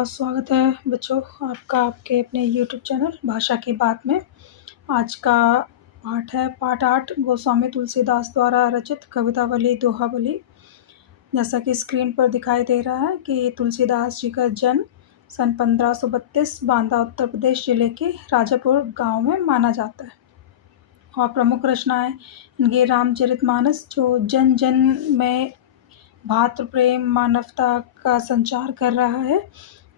बहुत स्वागत है बच्चों आपका आपके अपने यूट्यूब चैनल भाषा की बात में। आज का पाठ है पाठ 8 गोस्वामी तुलसीदास द्वारा रचित कवितावली दोहावली। जैसा कि स्क्रीन पर दिखाई दे रहा है कि तुलसीदास जी का जन्म सन 1532 बांदा उत्तर प्रदेश जिले के राजापुर गांव में माना जाता है और प्रमुख रचनाएं इनके रामचरितमानस जो जन जन में भातृ प्रेम मानवता का संचार कर रहा है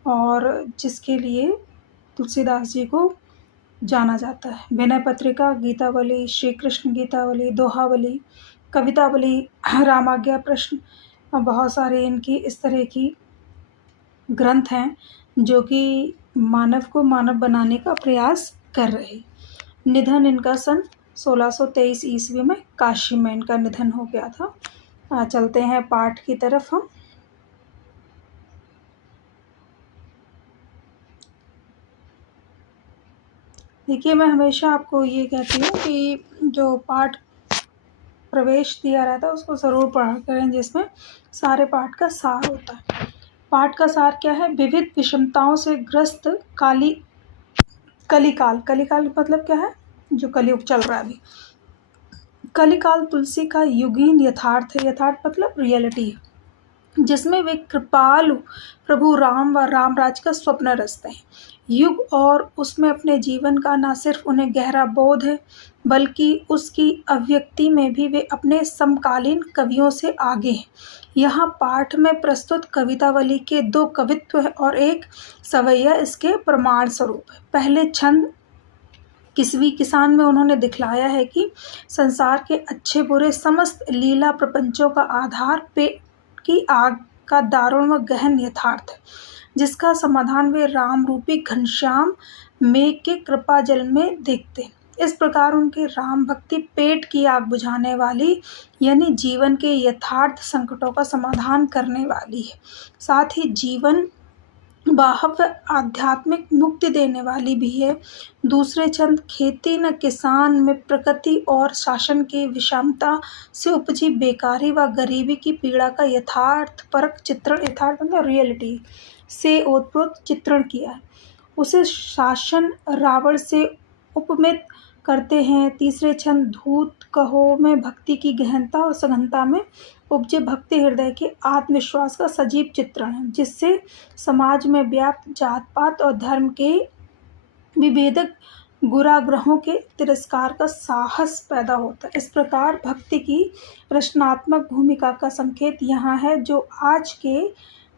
और जिसके लिए तुलसीदास जी को जाना जाता है। विनय पत्रिका, गीतावली, श्री कृष्ण गीतावली, दोहावली, कवितावली, रामाज्ञा प्रश्न और बहुत सारे इनकी इस तरह की ग्रंथ हैं जो कि मानव को मानव बनाने का प्रयास कर रहे। निधन इनका सन 1623 ईस्वी में काशी में इनका निधन हो गया था। चलते हैं पाठ की तरफ हम। देखिए, मैं हमेशा आपको ये कहती हूँ कि जो पाठ प्रवेश दिया रहता है उसको ज़रूर पढ़ा करें, जिसमें सारे पाठ का सार होता है। पाठ का सार क्या है? विविध विषमताओं से ग्रस्त कलिकाल मतलब क्या है? जो कलयुग चल रहा है अभी। कलिकाल तुलसी का युगीन यथार्थ है। यथार्थ मतलब रियलिटी है, जिसमें वे कृपालु प्रभु राम व रामराज का स्वप्न रचते हैं। युग और उसमें अपने जीवन का न सिर्फ उन्हें गहरा बोध है, बल्कि उसकी अभिव्यक्ति में भी वे अपने समकालीन कवियों से आगे हैं। यहाँ पाठ में प्रस्तुत कवितावली के 2 कवित्व है और एक सवैया इसके प्रमाण स्वरूप है। पहले छंद किसवी किसान में उन्होंने दिखलाया है कि संसार के अच्छे बुरे समस्त लीला प्रपंचों का आधार पेट की आग का दारुण व गहन यथार्थ है, जिसका समाधान वे राम रूपी घनश्याम मेघ के कृपा जल में देखते हैं। इस प्रकार उनकी राम भक्ति पेट की आग बुझाने वाली यानी जीवन के यथार्थ संकटों का समाधान करने वाली है, साथ ही जीवन बाहव आध्यात्मिक मुक्ति देने वाली भी है। दूसरे छंद खेती न किसान में प्रकृति और शासन की विषमता से उपजी बेकारी व गरीबी की पीड़ा का यथार्थ परक चित्रण, यथार्थ मतलब रियलिटी से ओतप्रोत चित्रण किया है। उसे शासन रावण से उपमित करते हैं। तीसरे छंद धूत कहो में भक्ति की गहनता और सघनता में उपजे भक्ति हृदय के आत्मविश्वास का सजीव चित्रण है, जिससे समाज में व्याप्त जात पात और धर्म के विभेदक गुराग्रहों के तिरस्कार का साहस पैदा होता है। इस प्रकार भक्ति की रचनात्मक भूमिका का संकेत यहाँ है, जो आज के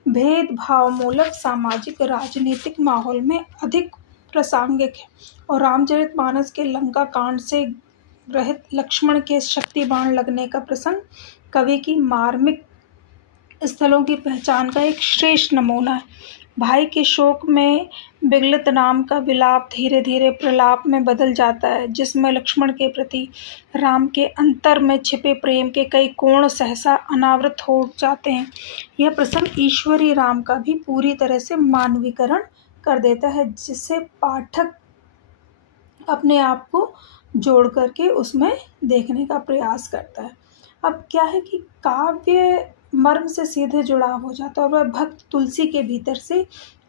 भेदभावमूलक सामाजिक राजनीतिक माहौल में अधिक प्रासंगिक है। और रामचरितमानस के लंका कांड से रहित लक्ष्मण के शक्ति बाण लगने का प्रसंग कवि की मार्मिक स्थलों की पहचान का एक श्रेष्ठ नमूना है। भाई के शोक में विगलित राम का विलाप धीरे धीरे प्रलाप में बदल जाता है, जिसमें लक्ष्मण के प्रति राम के अंतर में छिपे प्रेम के कई कोण सहसा अनावृत हो जाते हैं। यह प्रसंग ईश्वरी राम का भी पूरी तरह से मानवीकरण कर देता है, जिससे पाठक अपने आप को जोड़ करके उसमें देखने का प्रयास करता है। अब क्या है कि काव्य मर्म से सीधे जुड़ाव हो जाता है और वह भक्त तुलसी के भीतर से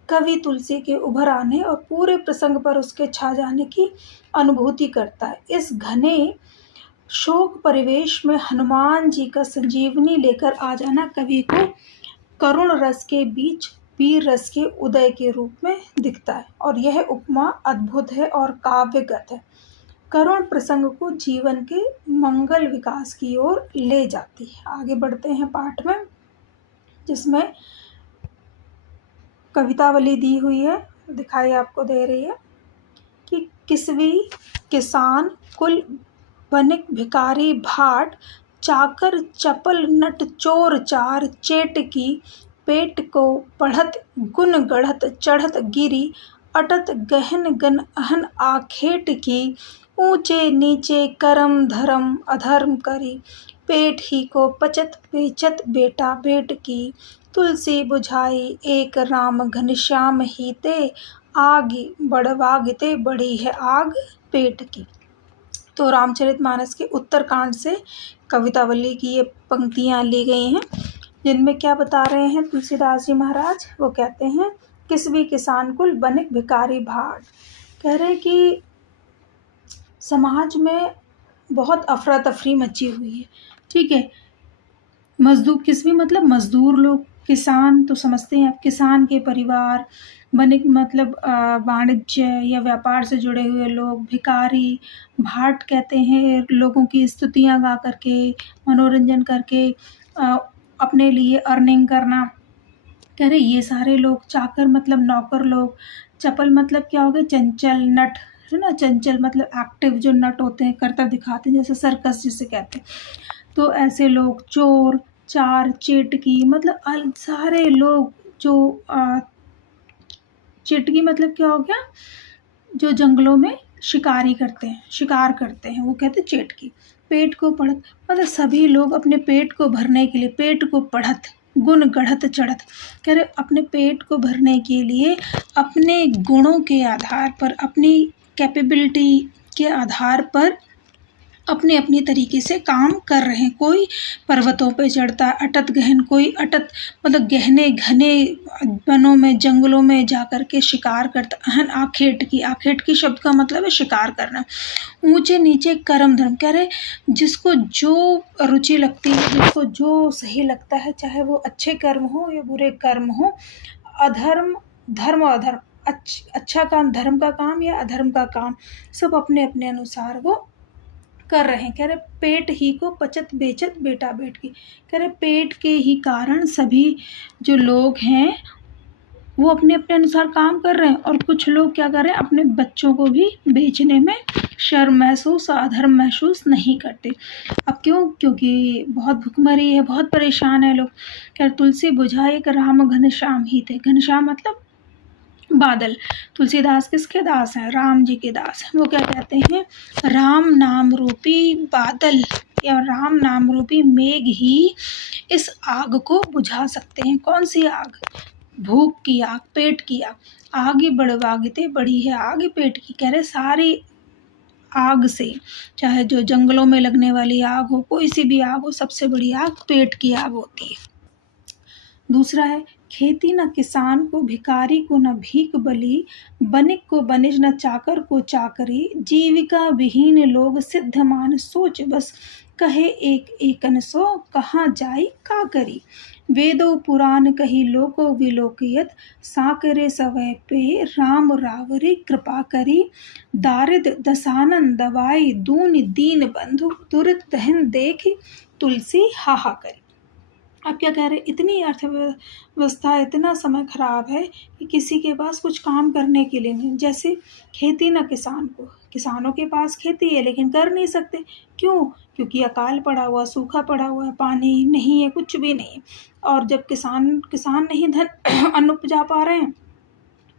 कवि तुलसी के उभर आने और पूरे प्रसंग पर उसके छा जाने की अनुभूति करता है। इस घने शोक परिवेश में हनुमान जी का संजीवनी लेकर आ जाना कवि को करुण रस के बीच वीर रस के उदय के रूप में दिखता है और यह उपमा अद्भुत है और काव्यगत है। करुण प्रसंग को जीवन के मंगल विकास की ओर ले जाती है। आगे बढ़ते हैं पाठ में, जिसमें कवितावली दी हुई है, दिखाई आपको दे रही है कि किसवी किसान कुल बनिक भिकारी भाट चाकर चपल नट चोर चार चेट की पेट को पढ़त गुन गढ़त चढ़त गिरी अटत गहन गन अहन आखेट की ऊंचे नीचे करम धर्म अधर्म करी पेट ही को पचत बेचत बेटा बेट की तुलसी बुझाई एक राम घनश्याम ही ते आग बढ़वागते बड़ी है आग पेट की। तो रामचरितमानस के उत्तरकांड से कवितावली की ये पंक्तियाँ ली गई हैं, जिनमें क्या बता रहे हैं तुलसीदास जी महाराज? वो कहते हैं किसवी किसान कुल बनिक भिखारी भाट। कह रहे कि समाज में बहुत अफरा तफरी मची हुई है, ठीक है। मजदूर, किसवी मतलब मजदूर लोग, किसान तो समझते हैं आप, किसान के परिवार, बनिक मतलब वाणिज्य या व्यापार से जुड़े हुए लोग, भिखारी, भाट कहते हैं लोगों की स्तुतियाँ गा करके, मनोरंजन करके अपने लिए अर्निंग करना। कह रहे ये सारे लोग, चाकर मतलब नौकर लोग, चपल मतलब क्या हो गया, चंचल, नट है ना, चंचल मतलब एक्टिव, जो नट होते हैं करतब दिखाते हैं, जैसे सर्कस जिसे कहते हैं, तो ऐसे लोग, चोर, चार, चेटकी मतलब सारे लोग जो चेटकी मतलब क्या हो गया, जो जंगलों में शिकारी करते हैं, शिकार करते हैं, वो कहते हैं चेटकी। पेट को पढ़त मतलब सभी लोग अपने पेट को भरने के लिए, पेट को पढ़त गुण गढ़त चढ़त, कह रहे अपने पेट को भरने के लिए अपने गुणों के आधार पर, अपनी कैपेबिलिटी के आधार पर अपने अपनी तरीके से काम कर रहे हैं। कोई पर्वतों पे चढ़ता है अटत गहन, कोई अटत मतलब गहने घने वनों में, जंगलों में जा कर के शिकार करता। अहन आखेट की, आखेट की शब्द का मतलब है शिकार करना। ऊंचे नीचे कर्म धर्म, कह रहे जिसको जो रुचि लगती है, जिसको जो सही लगता है, चाहे वो अच्छे कर्म हो या बुरे कर्म हो, अधर्म, धर्म और अधर्म, अच्छा काम, धर्म का काम या अधर्म का काम, सब अपने अपने अनुसार वो कर रहे हैं। कह रहे पेट ही को पचत बेचत बेटा बेट की, कह रहे पेट के ही कारण सभी जो लोग हैं वो अपने अपने अनुसार काम कर रहे हैं, और कुछ लोग क्या कर रहे हैं, अपने बच्चों को भी बेचने में शर्म महसूस, अधर्म महसूस नहीं करते। अब क्यों, क्योंकि बहुत भुखमरी है, बहुत परेशान है लोग। कह तुलसी बुझाए एक राम घनश्याम ही थे, घनश्याम मतलब बादल। तुलसीदास किसके दास हैं, राम जी के दास हैं। वो क्या कहते हैं, राम नाम रूपी बादल या राम नाम रूपी मेघ ही इस आग को बुझा सकते हैं। कौन सी आग, भूख की आग, पेट की आग। आग ही बढ़वागते बड़ी है आग पेट की, कह रहे सारी आग से, चाहे जो जंगलों में लगने वाली आग हो, कोई सी भी आग हो, सबसे बड़ी आग पेट की आग होती है। दूसरा है, खेती न किसान को भिखारी को न भीख बली, बनिक को बनिज न चाकर को चाकरी, जीविका विहीन लोग सिद्ध मान सोच बस, कहे एक एकन सो कहाँ जाई का करी। वेदो पुराण कही लोको विलोकियत, साकरे सवै पे राम रावरी कृपा करी, दारिद दसानन दवाई दून दीन बंधु, दुरित दहन देख तुलसी हाहा करी। अब क्या कह रहे, इतनी अर्थव्यवस्था, इतना समय खराब है कि किसी के पास कुछ काम करने के लिए नहीं। जैसे खेती न किसान को, किसानों के पास खेती है लेकिन कर नहीं सकते, क्यों, क्योंकि अकाल पड़ा हुआ, सूखा पड़ा हुआ है, पानी नहीं है, कुछ भी नहीं है। और जब किसान नहीं धन अन्न उपजा पा रहे हैं,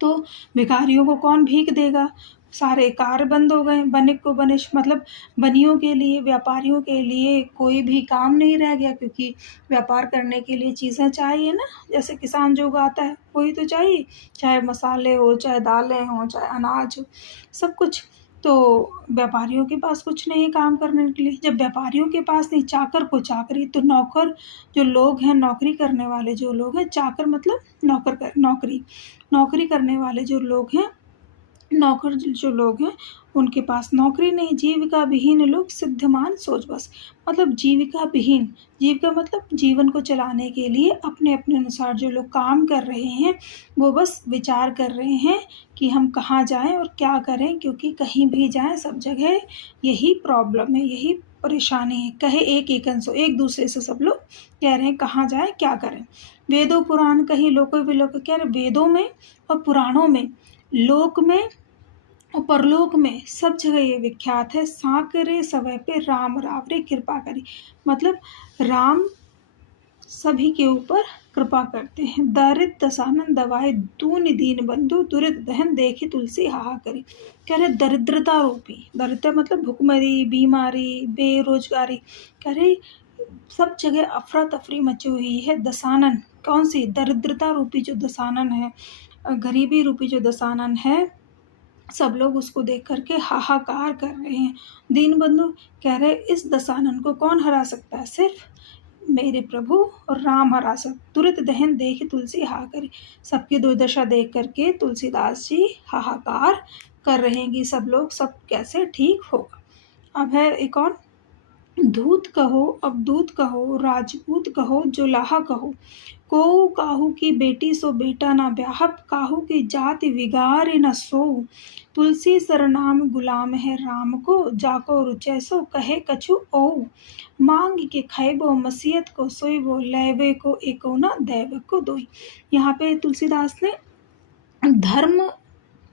तो भिखारियों को कौन भीख देगा, सारे कार्य बंद हो गए। बनिक को बनिश मतलब बनियों के लिए, व्यापारियों के लिए कोई भी काम नहीं रह गया, क्योंकि व्यापार करने के लिए चीज़ें चाहिए ना, जैसे किसान जो उगाता है वही तो चाहिए, चाहे मसाले हो, चाहे दालें हो, चाहे अनाज हो, सब कुछ। तो व्यापारियों के पास कुछ नहीं काम करने के लिए। जब व्यापारियों के पास नहीं, चाकर को चाकरी, तो नौकर जो लोग हैं, नौकरी करने वाले जो लोग हैं, चाकर मतलब नौकरी करने वाले जो लोग हैं, नौकर जो लोग हैं, उनके पास नौकरी नहीं। जीविका विहीन लोग सिद्धमान सोच बस, मतलब जीविका विहीन, जीविका मतलब जीवन को चलाने के लिए अपने अपने अनुसार जो लोग काम कर रहे हैं, वो बस विचार कर रहे हैं कि हम कहाँ जाएं और क्या करें, क्योंकि कहीं भी जाएं सब जगह यही प्रॉब्लम है, यही परेशानी है। कहे एक एकन सो, एक दूसरे से सब लोग कह रहे हैं कहाँ जाएं क्या करें। वेदों पुराण कहीं लोको विलोक, कह रहे वेदों में और पुराणों में, लोक में और परलोक में, सब जगह ये विख्यात है, साकरे सवै पे राम रावरे कृपा करी, मतलब राम सभी के ऊपर कृपा करते हैं। दारिद दसानन दवाए दून दीन बंधु, दुरित दहन देखी तुलसी हाहा करी। कह रहे दरिद्रता रूपी, दरिद्रता मतलब भुखमरी, बीमारी, बेरोजगारी, कह रहे सब जगह अफरा तफरी मची हुई है। दसानन कौन सी, दरिद्रता रूपी जो दसानन है, गरीबी रूपी जो दसानन है, सब लोग उसको देख करके हाहाकार कर रहे हैं। दीन बंधु, कह रहे इस दशानन को कौन हरा सकता है, सिर्फ मेरे प्रभु राम हरासत। तुरंत दहन देख तुलसी हा करे। सबकी दुर्दशा देख करके तुलसीदास जी हाहाकार कर रहे हैं कि सब लोग सब कैसे ठीक होगा। अब है एक और, धूत कहो अवधूत कहो राजपूत कहो जुलाहा कहो, को काहू की बेटी सो बेटा ना ब्याहप, काहू की जाति विगार न सोऊ, तुलसी सरनाम गुलाम है राम को, जाको रुचै सो कहे कछु ओऊ, मांग के खैबो मसीयत को सोइबो, लैवे को एको न दैव को दोई। यहाँ पे तुलसीदास ने धर्म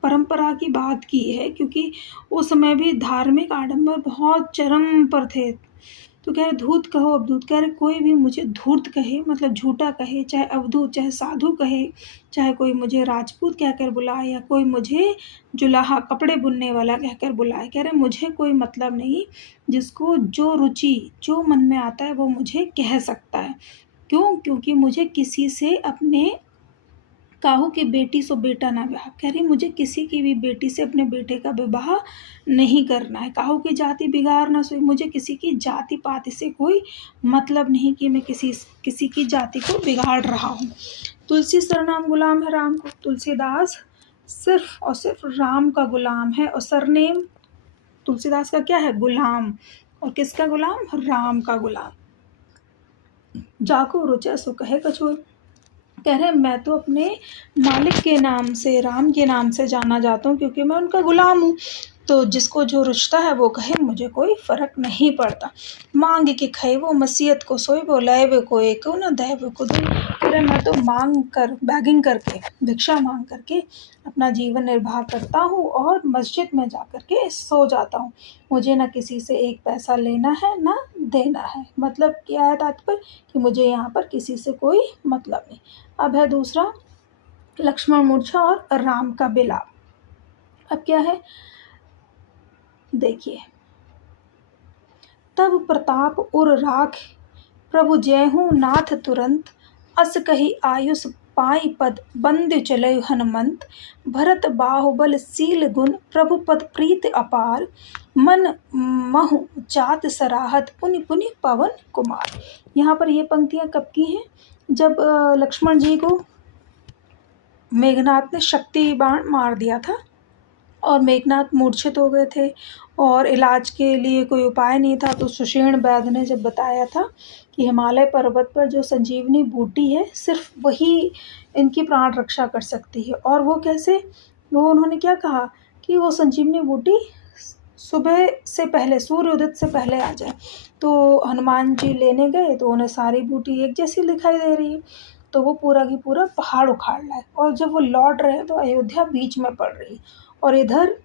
परंपरा की बात की है, क्योंकि उस समय भी धार्मिक आडंबर बहुत चरम पर थे। तो कह रहे धूत कहो अवधूत, कह रहे कोई भी मुझे धूर्त कहे मतलब झूठा कहे, चाहे अवधूत चाहे साधु कहे, चाहे कोई मुझे राजपूत कहकर बुलाए या कोई मुझे जुलाहा कपड़े बुनने वाला कहकर बुलाए, कह रहे मुझे कोई मतलब नहीं, जिसको जो रुचि जो मन में आता है वो मुझे कह सकता है। क्यों? क्योंकि मुझे किसी से अपने काहू की बेटी सो बेटा ना ब्याह, कह रही मुझे किसी की भी बेटी से अपने बेटे का विवाह नहीं करना है। काहू की जाति बिगाड़ ना सोई, मुझे किसी की जाति पाति से कोई मतलब नहीं कि मैं किसी की जाति को बिगाड़ रहा हूँ। तुलसी सरनाम गुलाम है राम को, तुलसीदास सिर्फ और सिर्फ राम का गुलाम है। और सरनेम तुलसीदास का क्या है? गुलाम। और किसका गुलाम? राम का गुलाम। जाको रुचै सो कहे कछु, कह रहे मैं तो अपने मालिक के नाम से राम के नाम से जाना जाता हूँ, क्योंकि मैं उनका गुलाम हूँ। तो जिसको जो रुचता है वो कहे, मुझे कोई फ़र्क नहीं पड़ता। मांग के खाए वो मसीयत को सोए, वो लैवे को एक न दैव को दो। कह रहे मैं तो मांग कर बैगिंग करके भिक्षा मांग करके अपना जीवन निर्वाह करता हूँ और मस्जिद में जा कर के सो जाता हूँ। मुझे ना किसी से एक पैसा लेना है ना देना है। मतलब क्या है तात्पर्य? कि मुझे यहाँ पर किसी से कोई मतलब नहीं। अब है दूसरा, लक्ष्मण मूर्छा और राम का बिलाप। अब क्या है देखिए, तब प्रताप उर राख प्रभु जयहू नाथ तुरंत, अस कही आयुष पाई पद बंद चले हनुमंत, भरत बाहुबल सील गुण प्रभु पद प्रीत अपार, मन महु जात सराहत पुनि पुनि पवन कुमार। यहाँ पर ये पंक्तियाँ कब की हैं? जब लक्ष्मण जी को मेघनाथ ने शक्ति बाण मार दिया था और मेघनाथ मूर्छित हो गए थे और इलाज के लिए कोई उपाय नहीं था। तो सुषेण वैद्य ने जब बताया था कि हिमालय पर्वत पर जो संजीवनी बूटी है सिर्फ वही इनकी प्राण रक्षा कर सकती है। और वो कैसे? वो उन्होंने क्या कहा कि वो संजीवनी बूटी सुबह से पहले, सूर्य उदित से पहले आ जाए। तो हनुमान जी लेने गए तो उन्हें सारी बूटी एक जैसी दिखाई दे रही है, तो वो पूरा की पूरा पहाड़ उखाड़ लाए। और जब वो लौट रहे हैं तो अयोध्या बीच में पड़ रही है। और इधर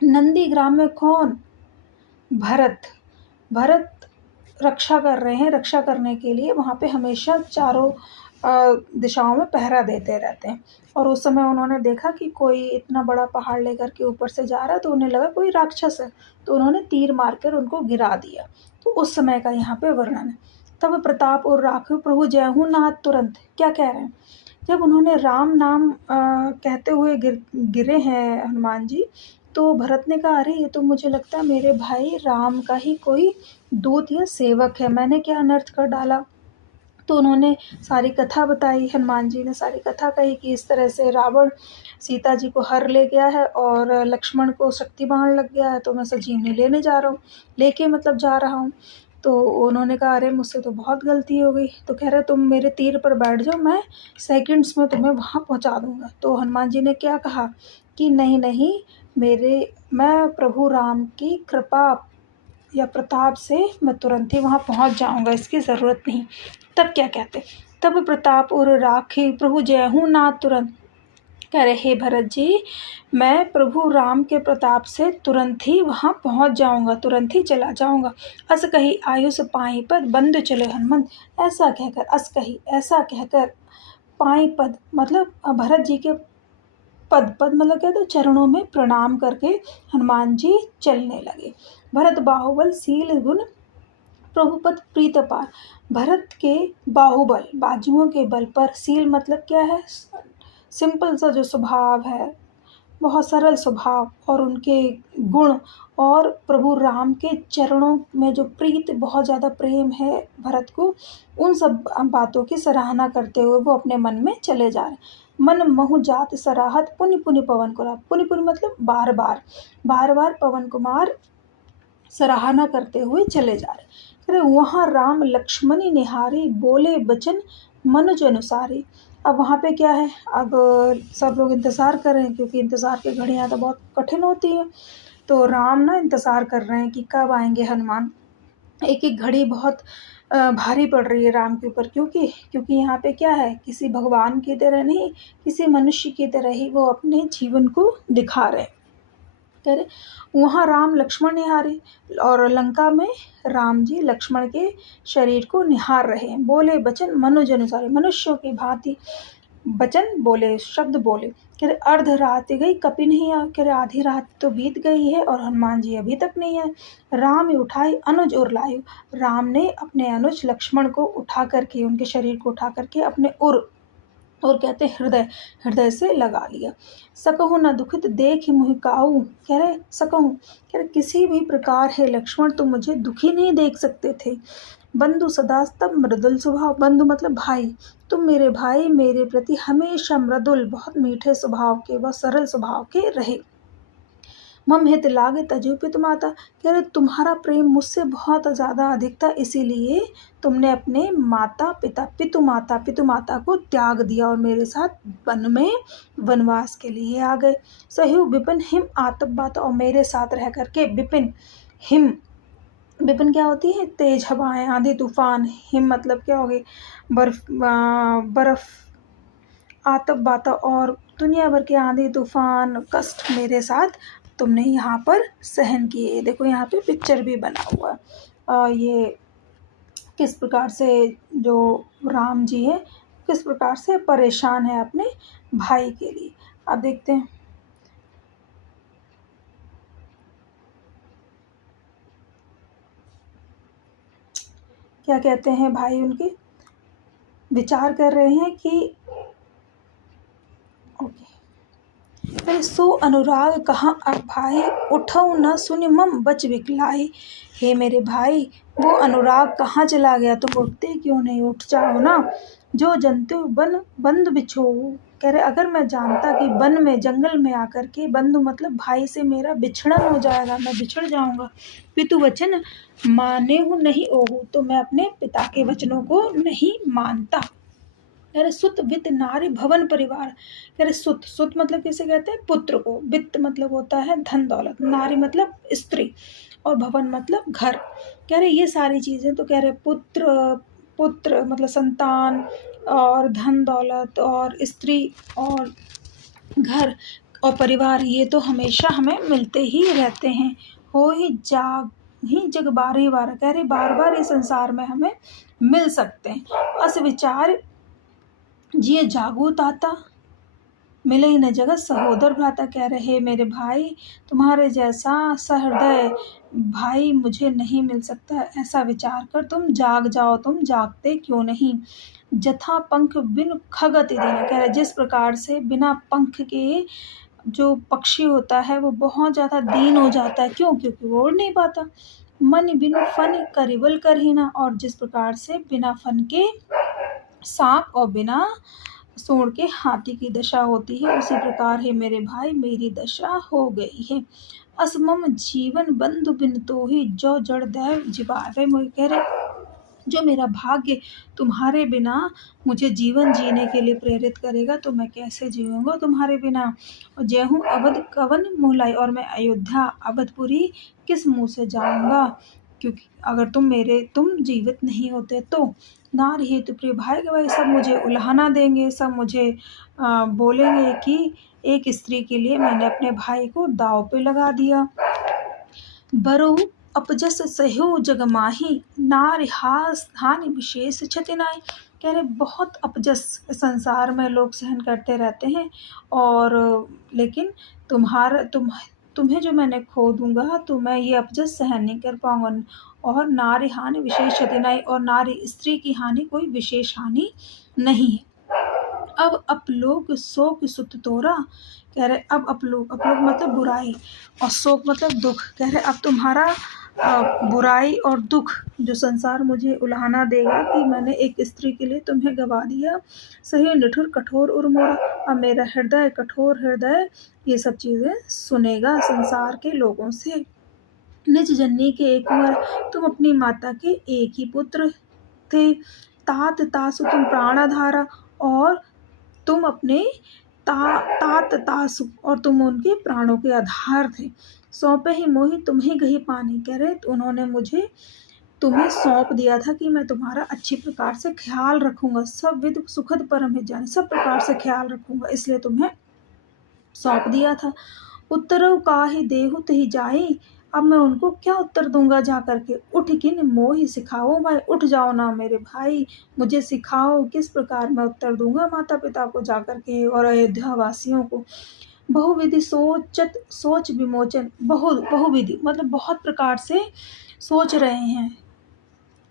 नंदी ग्राम में कौन? भरत रक्षा कर रहे हैं। रक्षा करने के लिए वहाँ पे हमेशा चारों दिशाओं में पहरा देते रहते हैं। और उस समय उन्होंने देखा कि कोई इतना बड़ा पहाड़ लेकर के ऊपर से जा रहा है, तो उन्हें लगा कोई राक्षस है, तो उन्होंने तीर मारकर उनको गिरा दिया। तो उस समय का यहाँ पे वर्णन है। तब प्रताप और राखव प्रभु जयहू नाथ तुरंत, क्या कह रहे हैं? जब उन्होंने राम नाम कहते हुए गिरे हैं हनुमान जी, तो भरत ने कहा अरे ये तो मुझे लगता है मेरे भाई राम का ही कोई दूत या सेवक है, मैंने क्या अनर्थ कर डाला। तो उन्होंने सारी कथा बताई, हनुमान जी ने सारी कथा कही कि इस तरह से रावण सीता जी को हर ले गया है और लक्ष्मण को शक्ति बाण लग गया है, तो मैं संजीवनी लेने जा रहा हूँ, लेके मतलब जा रहा हूँ। तो उन्होंने कहा अरे मुझसे तो बहुत गलती हो गई। तो कह रहे तुम मेरे तीर पर बैठ जाओ, मैं सेकंड्स में तुम्हें वहाँ पहुँचा दूँगा। तो हनुमान जी ने क्या कहा कि नहीं नहीं, मैं प्रभु राम की कृपा या प्रताप से मैं तुरंत ही वहाँ पहुँच जाऊँगा, इसकी ज़रूरत नहीं। तब क्या कहते? तब प्रताप उर राखे प्रभु जयहू नाथ तुरंत, कह रहे हे भरत जी, मैं प्रभु राम के प्रताप से तुरंत ही वहाँ पहुँच जाऊँगा, तुरंत ही चला जाऊँगा। अस कही आयुष पाई पद बंद चले हनुमंत, ऐसा कहकर, अस कही ऐसा कहकर, पाई पद मतलब भरत जी के पद मतलब क्या? तो चरणों में प्रणाम करके हनुमान जी चलने लगे। भरत बाहुबल सील गुण प्रभु पद प्रीत अपार, भरत के बाहुबल बाजुओं के बल पर, सील मतलब क्या है? सिंपल सा जो स्वभाव है, बहुत सरल स्वभाव और उनके गुण और प्रभु राम के चरणों में जो प्रीत बहुत ज़्यादा प्रेम है भरत को, उन सब बातों की सराहना करते हुए वो अपने मन में चले जा रहे। मन महु जात सराहत पुनि पुनि पवन कुमार, पुनि पुनि मतलब बार बार, बार बार पवन कुमार सराहना करते हुए चले जा रहे। अरे वहाँ राम लक्ष्मणी निहारी बोले बचन मनुज अनुसारी। अब वहाँ पे क्या है, अब सब लोग इंतज़ार कर रहे हैं क्योंकि इंतज़ार की घड़ियाँ तो बहुत कठिन होती हैं। तो राम ना इंतज़ार कर रहे हैं कि कब आएंगे हनुमान। एक एक घड़ी बहुत भारी पड़ रही है राम के ऊपर, क्योंकि यहाँ पे क्या है, किसी भगवान की तरह नहीं, किसी मनुष्य की तरह ही वो अपने जीवन को दिखा रहे हैं। कह रहे वहाँ राम लक्ष्मण निहारे, और लंका में राम जी लक्ष्मण के शरीर को निहार रहे हैं। बोले बचन मनुज अनुसार, मनुष्यों की भांति वचन बोले, शब्द बोले। कह रहे अर्ध रात गई कपि नहीं आ, कह रहे आधी रात तो बीत गई है और हनुमान जी अभी तक नहीं आए। राम उठाई अनुज और लायु, राम ने अपने अनुज लक्ष्मण को उठा करके, उनके शरीर को उठा करके अपने और कहते हृदय, हृदय से लगा लिया। सकहु न दुखित देख मुहि काऊ, कह रहे सकहु, कह रहे किसी भी प्रकार है लक्ष्मण तुम मुझे दुखी नहीं देख सकते थे। बंधु सदा तब मृदुल स्वभाव, बंधु मतलब भाई, तुम मेरे भाई मेरे प्रति हमेशा मृदुल, बहुत मीठे स्वभाव के, बहुत सरल स्वभाव के रहे। मम हित लागे तजु पितु माता, कह रहे तुम्हारा प्रेम मुझसे बहुत ज़्यादा अधिक था, इसीलिए तुमने अपने माता पिता पितु माता को त्याग दिया और मेरे साथ वन में वनवास के लिए आ गए। सहु विपिन हिम आतप बात, और मेरे साथ रह करके विपिन हिम, विपिन क्या होती है, तेज हवाएं, आंधी तूफान, हिम मतलब क्या होगी, बर्फ, आतप बाता और दुनिया भर के आंधी तूफान कष्ट मेरे साथ तुमने यहाँ पर सहन किए। देखो यहाँ पे पिक्चर भी बना हुआ है, और ये किस प्रकार से जो राम जी है किस प्रकार से परेशान है अपने भाई के लिए। अब देखते हैं क्या कहते हैं भाई, उनके विचार कर रहे हैं कि ओके, सो अनुराग कहाँ अब भाई, उठो न सुनि मम बच विकलाई। हे मेरे भाई, वो अनुराग कहाँ चला गया, तुम उठते क्यों नहीं, उठ जाओ ना। जो जंतु बन बंधु बिछो, कह रहे अगर मैं जानता कि वन में जंगल में आकर के, बंधु मतलब भाई से मेरा बिछड़न हो जाएगा, मैं बिछड़ जाऊंगा। पितु वचन माने हूँ नहीं ओहू, तो मैं अपने पिता के वचनों को नहीं मानता। कह रहे सुत वित्त नारी भवन परिवार, कह रहे सुत मतलब किसे कहते हैं, पुत्र को। वित्त मतलब होता है धन दौलत, नारी मतलब स्त्री, और भवन मतलब घर। कह रहे ये सारी चीज़ें, तो कह रहे पुत्र मतलब संतान, और धन दौलत और स्त्री और घर और परिवार, ये तो हमेशा हमें मिलते ही रहते हैं। हो ही जग बार ही बार, कह रहे बार बार इस संसार में हमें मिल सकते हैं। अस विचार जिए जागो ताता, मिले ही न जगत सहोदर भ्राता, कह रहे मेरे भाई तुम्हारे जैसा सहृदय भाई मुझे नहीं मिल सकता, ऐसा विचार कर तुम जाग जाओ, तुम जागते क्यों नहीं। जथा पंख बिन खगति दीन, कह रहे जिस प्रकार से बिना पंख के जो पक्षी होता है वो बहुत ज़्यादा दीन हो जाता है, क्यों, क्योंकि वो उड़ नहीं पाता। मन बिनु फन करिबल कर ही ना, और जिस प्रकार से बिना फन के सांप और बिना सूंड के हाथी की दशा होती है, उसी प्रकार है मेरे भाई मेरी दशा हो गई है। असमम जीवन बंधु बिन तो ही जो जड़ दैव जीवावे, मुझे कह रहे जो मेरा भाग्य तुम्हारे बिना मुझे जीवन जीने के लिए प्रेरित करेगा, तो मैं कैसे जीऊँगा तुम्हारे बिना। और जय हूँ अवध कवन मुहलाई, और मैं अयोध्या अवधपुरी किस मुँह से जाऊँगा, क्योंकि अगर तुम जीवित नहीं होते तो। नारी हेतु प्रिय भाई गवाई, सब मुझे उल्हाना देंगे, सब मुझे बोलेंगे कि एक स्त्री के लिए मैंने अपने भाई को दांव पे लगा दिया। बरहु अपजस सहु जग माही, नारी हानि विशेष क्षति नाई, कह रहे बहुत अपजस संसार में लोग सहन करते रहते हैं, और लेकिन तुम्हें जो मैंने खो दूंगा तो मैं ये अपजस सहन नहीं कर पाऊंगा। और नारी हानि विशेष क्षति नाई, और नारी स्त्री की हानि कोई विशेष हानि नहीं है। अब अपलोक शोक सुत तोरा, कह रहे अब अपलोक, अपलोक मतलब बुराई और शोक मतलब दुख, कह रहे अब तुम्हारा बुराई और दुख जो संसार मुझे उलाहना देगा कि मैंने एक स्त्री के लिए तुम्हें गवा दिया, सही निठुर कठोर उर मोरा, अब मेरा हृदय कठोर हृदय ये सब चीज़ें सुनेगा संसार के लोगों से। निज जननी के एक कुंवर, तुम अपनी माता के एक ही पुत्र थे, तात तासु तुम प्राणाधारा, और तुम अपने तात तासु और तुम उनके प्राणों के आधार थे। सौंपे ही मोहि तुम्हें गही पानी, कह रहे उन्होंने मुझे तुम्हें सौंप दिया था कि मैं तुम्हारा अच्छी प्रकार से ख्याल रखूंगा, सब विध सुखद परम हित जाने, सब प्रकार से ख्याल रखूंगा, इसलिए तुम्हें सौंप दिया था। उत्तरव काहि देहु तहि जाई, अब मैं उनको क्या उत्तर दूंगा जा करके। उठ किन मोहि सिखाओ भाई, उठ जाओ ना मेरे भाई, मुझे सिखाओ किस प्रकार मैं उत्तर दूंगा माता पिता को जा करके और अयोध्या वासियों को। बहुविधि सोचत सोच विमोचन, बहुविधि मतलब बहुत प्रकार से सोच रहे हैं।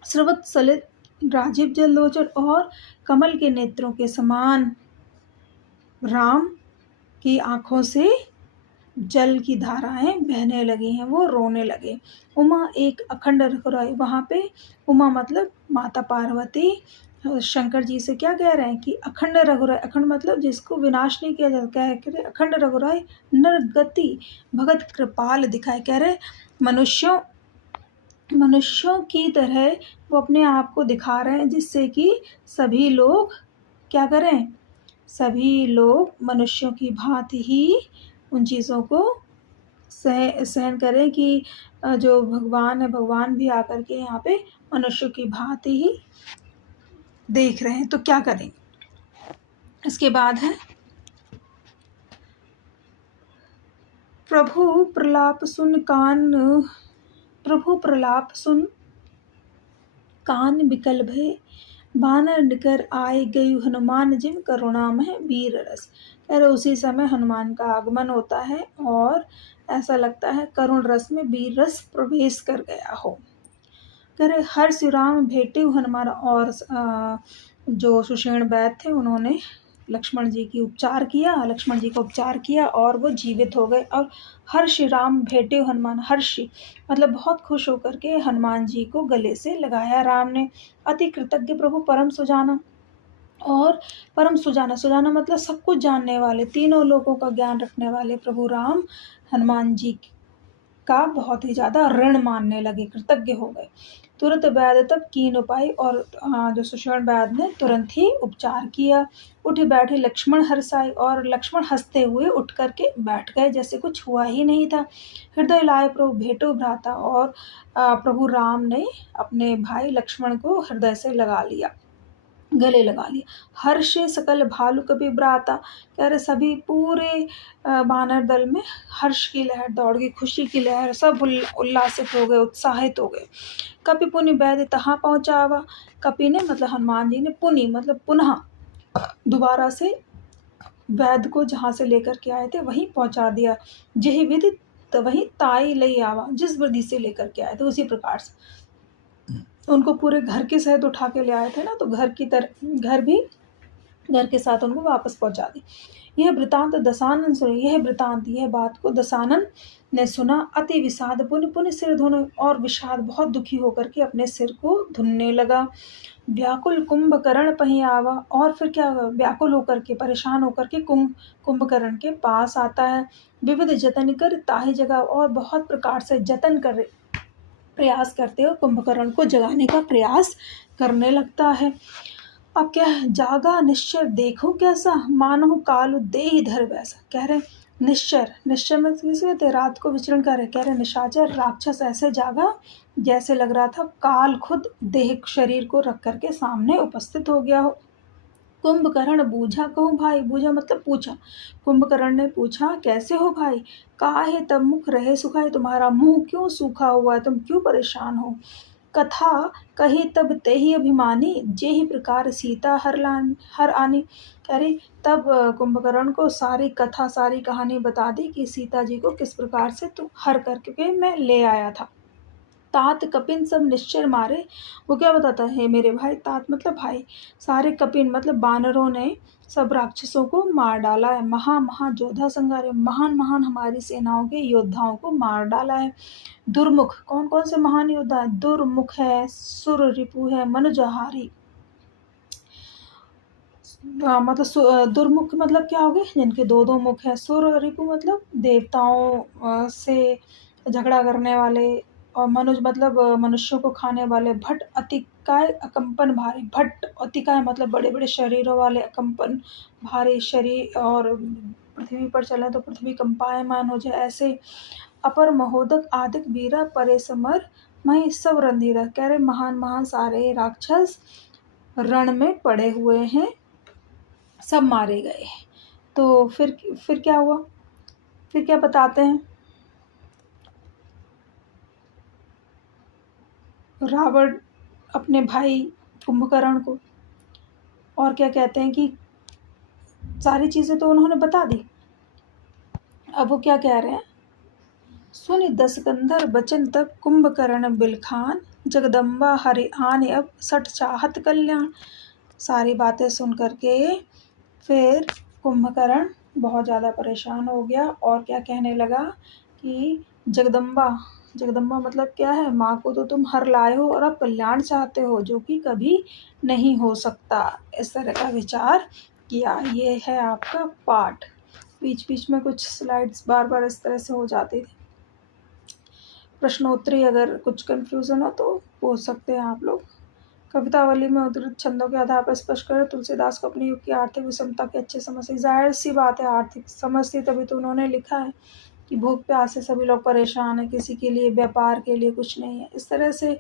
स्रवत सलित राजीव जल लोचन, और कमल के नेत्रों के समान राम की आंखों से जल की धाराएं बहने लगी हैं, वो रोने लगे। उमा एक अखंड रघुराई, वहाँ पे उमा मतलब माता पार्वती शंकर जी से क्या कह रहे हैं कि अखंड रघुराई, अखंड मतलब जिसको विनाश नहीं किया जा, कह रहे अखंड रघुराई नर गति भगत कृपाल दिखाए, कह रहे मनुष्यों की तरह वो अपने आप को दिखा रहे हैं, जिससे कि सभी लोग क्या करें, सभी लोग मनुष्यों की भांति ही उन चीज़ों को सहन करें कि जो भगवान है, भगवान भी आकर के यहाँ पे मनुष्यों की भांति ही देख रहे हैं, तो क्या करेंगे। इसके बाद है प्रभु प्रलाप सुन कान बिकल भय, बानर निकर आए गयु हनुमान जिम करुणामय वीर रस, कह रहे उसी समय हनुमान का आगमन होता है और ऐसा लगता है करुण रस में वीर रस प्रवेश कर गया हो। कह रहे हर श्री राम भेटे हनुमान, और जो सुषेण वैद्य थे उन्होंने लक्ष्मण जी को उपचार किया और वो जीवित हो गए। और हर्षि राम भेटे हनुमान, हर्षि मतलब बहुत खुश होकर के हनुमान जी को गले से लगाया राम ने। अति कृतज्ञ प्रभु परम सुजाना, और परम सुजाना मतलब सब कुछ जानने वाले, तीनों लोगों का ज्ञान रखने वाले प्रभु राम हनुमान जी का बहुत ही ज़्यादा ऋण मानने लगे, कृतज्ञ हो गए। तुरंत वैद्य तब कीन उपाय, और जो सुषेण वैद्य ने तुरंत ही उपचार किया। उठ बैठे लक्ष्मण हर्षाई, और लक्ष्मण हंसते हुए उठ करके बैठ गए जैसे कुछ हुआ ही नहीं था। हृदय लाए प्रभु भेटो भ्राता, और प्रभु राम ने अपने भाई लक्ष्मण को हृदय से लगा लिया, गले लगा लिया। हर्ष सकल भालु कपि भ्राता, कह रहे सभी पूरे बानर दल में हर्ष की लहर दौड़ गई, खुशी की लहर, सब उल्लासित हो गए, उत्साहित हो गए। कपि पुनि वैद्य तहाँ पहुँचावा, कपि ने मतलब हनुमान जी ने, पुनि मतलब पुनः दोबारा से वैद्य को जहाँ से लेकर के आए थे वहीं पहुँचा दिया। जेहि विधि वहीं ताई लई आवा, जिस विधि से लेकर के आए थे उसी प्रकार से उनको पूरे घर के सहित उठा के ले आए थे ना, तो घर के साथ उनको वापस पहुंचा दी। यह वृतांत दशानन सुने, यह बात को दशानन ने सुना। अति विषाद पुनि पुनि सिर धुने, और विषाद बहुत दुखी होकर के अपने सिर को धुनने लगा। व्याकुल कुंभकर्ण पही आवा, और फिर क्या व्याकुल होकर के परेशान होकर के कुंभकर्ण के पास आता है। विविध जतन कर ताहि जगह, और बहुत प्रकार से जतन कर प्रयास करते हो कुंभकर्ण को जगाने का प्रयास करने लगता है। अब क्या है, जागा निश्चर देखो कैसा, मानो काल देहि धर वैसा, कह रहे निश्चर में किसी रात को विचरण कर रहे, कह रहे निशाचर राक्षस ऐसे जागा जैसे लग रहा था काल खुद देह शरीर को रख करके सामने उपस्थित हो गया हो। कुंभकर्ण बूझा, कहूँ भाई, बूझा मतलब पूछा। कुंभकर्ण ने पूछा कैसे हो भाई, काहे तब मुख रहे सुखाए, तुम्हारा मुंह क्यों सूखा हुआ है, तुम क्यों परेशान हो। कथा कही तब तेहि अभिमानी, जेहि प्रकार सीता हर आनी, कह रही तब कुंभकर्ण को सारी कथा सारी कहानी बता दी कि सीता जी को किस प्रकार से तू हर करके मैं ले आया था। तात कपिन सब निश्चर मारे। वो क्या बताता है, हे मेरे भाई, तात मतलब भाई, सारे कपिन मतलब बानरों ने सब राक्षसों को मार डाला है। योद्धा संगारे, महान महान हमारी सेनाओं के योद्धाओं को मार डाला है। दुर्मुख, कौन कौन से महान योद्धा है? दुर्मुख है, सुर रिपु है, मनुजहारी। मतलब दुर्मुख मतलब क्या हो गए? जिनके दो दो मुख है। सुर रिपु मतलब देवताओं से झगड़ा करने वाले, और मनुज मतलब मनुष्यों को खाने वाले। भट्ट अतिकाय अकंपन भारी, भट्ट अतिकाय मतलब बड़े बड़े शरीरों वाले, अकंपन भारी शरीर, और पृथ्वी पर चले तो पृथ्वी कंपायमान हो जाए ऐसे। अपर महोदक आदिक वीरा परे समर, मही सब रणधीरा। कह रहे महान महान सारे राक्षस रण में पड़े हुए हैं, सब मारे गए। तो फिर क्या हुआ? फिर क्या बताते हैं? रावण अपने भाई कुंभकर्ण को, और क्या कहते हैं कि सारी चीज़ें तो उन्होंने बता दी। अब वो क्या कह रहे हैं? सुनि दसकंधर बचन तब कुंभकर्ण बिलखान, जगदम्बा हरि आने अब सठ चाहत कल्याण। सारी बातें सुन करके फिर कुंभकर्ण बहुत ज़्यादा परेशान हो गया, और क्या कहने लगा कि जगदम्बा, जगदम्बा मतलब क्या है? माँ को तो तुम हर लाए हो और अब कल्याण चाहते हो, जो कि कभी नहीं हो सकता। इस तरह का विचार किया। ये है आपका पाठ। बीच बीच में कुछ स्लाइड्स बार बार इस तरह से हो जाती थी। प्रश्नोत्तरी, अगर कुछ कन्फ्यूज़न हो तो पूछ सकते हैं आप लोग। कवितावली में उद्धृत छंदों के आधार पर स्पष्ट करें। तुलसीदास को अपने युग की आर्थिक विषमता की अच्छी समझ थी। जाहिर सी बात है, आर्थिक समझ थी, तभी तो उन्होंने लिखा है कि भूख प्यास से सभी लोग परेशान हैं, किसी के लिए व्यापार के लिए कुछ नहीं है। इस तरह से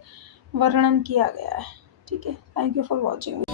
वर्णन किया गया है। ठीक है, थैंक यू फॉर वॉचिंग।